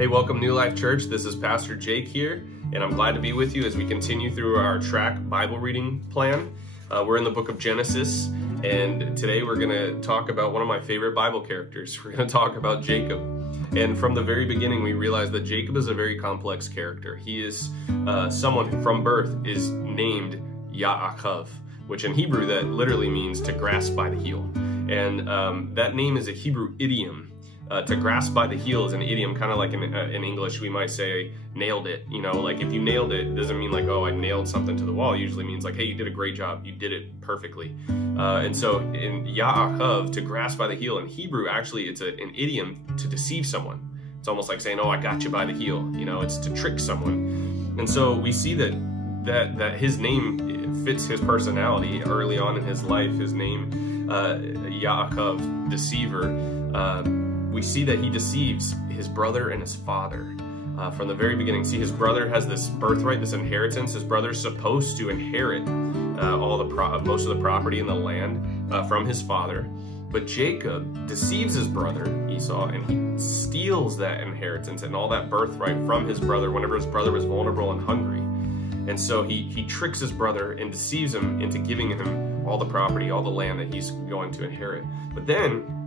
Hey, welcome New Life Church. This is Pastor Jake here, and I'm glad to be with you as we continue through our TRAC Bible reading plan. We're in the book of Genesis, and today we're going to talk about one of my favorite Bible characters. We're going to talk about Jacob. And from the very beginning, we realize that Jacob is a very complex character. He is someone who from birth is named Yaakov, which in Hebrew that literally means to grasp by the heel. And that name is a Hebrew idiom. To grasp by the heel is an idiom, kind of like in English we might say nailed it. You know, like if you nailed it, it doesn't mean like, oh, I nailed something to the wall. It usually means like, hey, you did a great job. You did it perfectly. And so in Yaakov, to grasp by the heel in Hebrew, actually it's an idiom to deceive someone. It's almost like saying, oh, I got you by the heel. You know, it's to trick someone. And so we see that his name fits his personality early on in his life. His name, Yaakov, deceiver. We see that he deceives his brother and his father from the very beginning. See, his brother has this birthright, this inheritance. His brother's supposed to inherit most of the property in the land from his father. But Jacob deceives his brother Esau, and he steals that inheritance and all that birthright from his brother whenever his brother was vulnerable and hungry. And so he tricks his brother and deceives him into giving him all the property, all the land that he's going to inherit. But then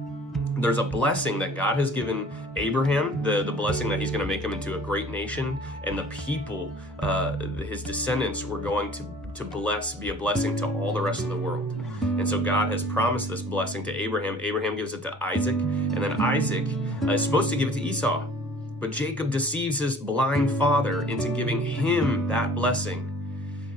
there's a blessing that God has given Abraham, the blessing that he's going to make him into a great nation, and the people, his descendants, were going to be a blessing to all the rest of the world. And so God has promised this blessing to Abraham. Abraham gives it to Isaac, and then Isaac is supposed to give it to Esau. But Jacob deceives his blind father into giving him that blessing.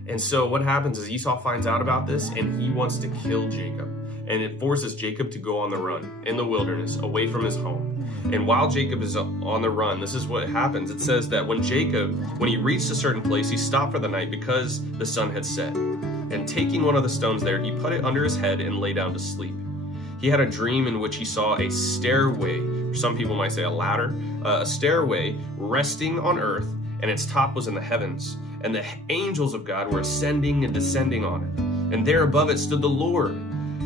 And so what happens is Esau finds out about this, and he wants to kill Jacob. And it forces Jacob to go on the run in the wilderness, away from his home. And while Jacob is on the run, this is what happens. It says that when he reached a certain place, he stopped for the night because the sun had set. And taking one of the stones there, he put it under his head and lay down to sleep. He had a dream in which he saw a stairway, some people might say a ladder, a stairway resting on earth, and its top was in the heavens. And the angels of God were ascending and descending on it. And there above it stood the Lord.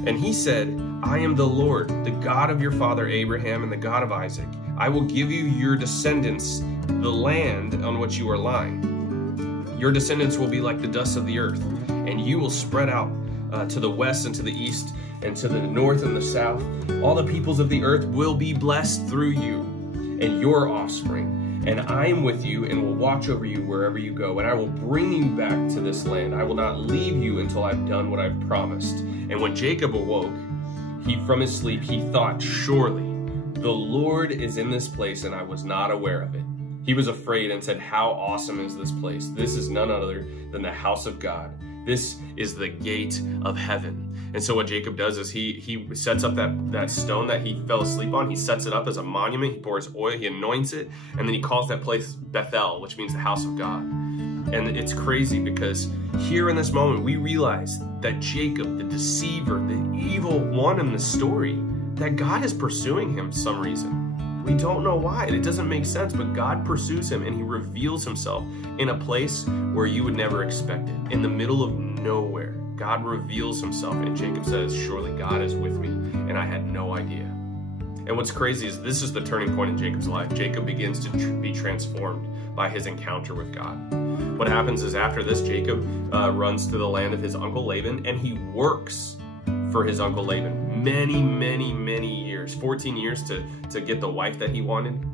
And he said, I am the Lord, the God of your father Abraham and the God of Isaac. I will give you your descendants the land on which you are lying. Your descendants will be like the dust of the earth, and you will spread out to the west and to the east and to the north and the south. All the peoples of the earth will be blessed through you and your offspring. And I am with you and will watch over you wherever you go. And I will bring you back to this land. I will not leave you until I've done what I've promised. And when Jacob awoke, from his sleep, he thought, surely the Lord is in this place and I was not aware of it. He was afraid and said, how awesome is this place? This is none other than the house of God. This is the gate of heaven. And so what Jacob does is he sets up that stone that he fell asleep on. He sets it up as a monument. He pours oil, he anoints it, and then he calls that place Bethel, which means the house of God. And it's crazy because here in this moment, we realize that Jacob, the deceiver, the evil one in the story, that God is pursuing him for some reason. We don't know why. It doesn't make sense, but God pursues him and he reveals himself in a place where you would never expect it, in the middle of nowhere. God reveals himself, and Jacob says, surely God is with me, and I had no idea. And what's crazy is this is the turning point in Jacob's life. Jacob begins to be transformed by his encounter with God. What happens is after this, Jacob runs to the land of his uncle Laban, and he works for his uncle Laban many years, 14 years to get the wife that he wanted.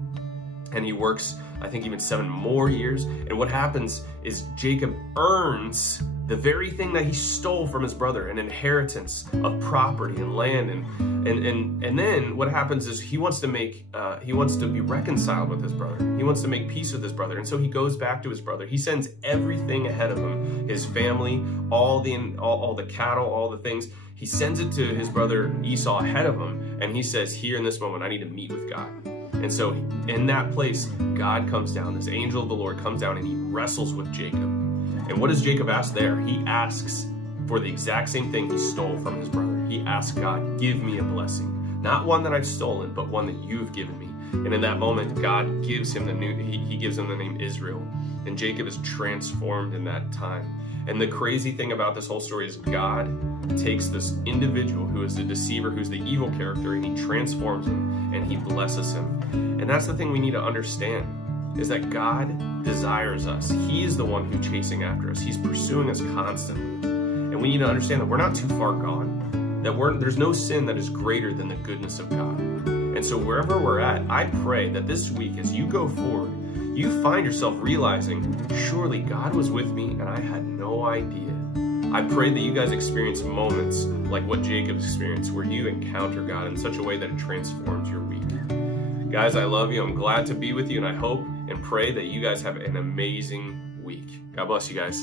And he works, I think, even 7 more years. And what happens is Jacob earns the very thing that he stole from his brother, an inheritance of property and land. And then what happens is he wants to be reconciled with his brother. He wants to make peace with his brother. And so he goes back to his brother. He sends everything ahead of him, his family, all the cattle, all the things. He sends it to his brother Esau ahead of him. And he says, here in this moment, I need to meet with God. And so in that place, God comes down. This angel of the Lord comes down and he wrestles with Jacob. And what does Jacob ask there? He asks for the exact same thing he stole from his brother. He asks God, give me a blessing. Not one that I've stolen, but one that you've given me. And in that moment, God gives him he gives him the name Israel. And Jacob is transformed in that time. And the crazy thing about this whole story is God takes this individual who is the deceiver, who's the evil character, and he transforms him and he blesses him. And that's the thing we need to understand. is that God desires us. He is the one who's chasing after us. He's pursuing us constantly. And we need to understand that we're not too far gone, that there's no sin that is greater than the goodness of God. And so wherever we're at, I pray that this week, as you go forward, you find yourself realizing, surely God was with me and I had no idea. I pray that you guys experience moments like what Jacob experienced, where you encounter God in such a way that it transforms your week. Guys, I love you. I'm glad to be with you, and I hope and pray that you guys have an amazing week. God bless you guys.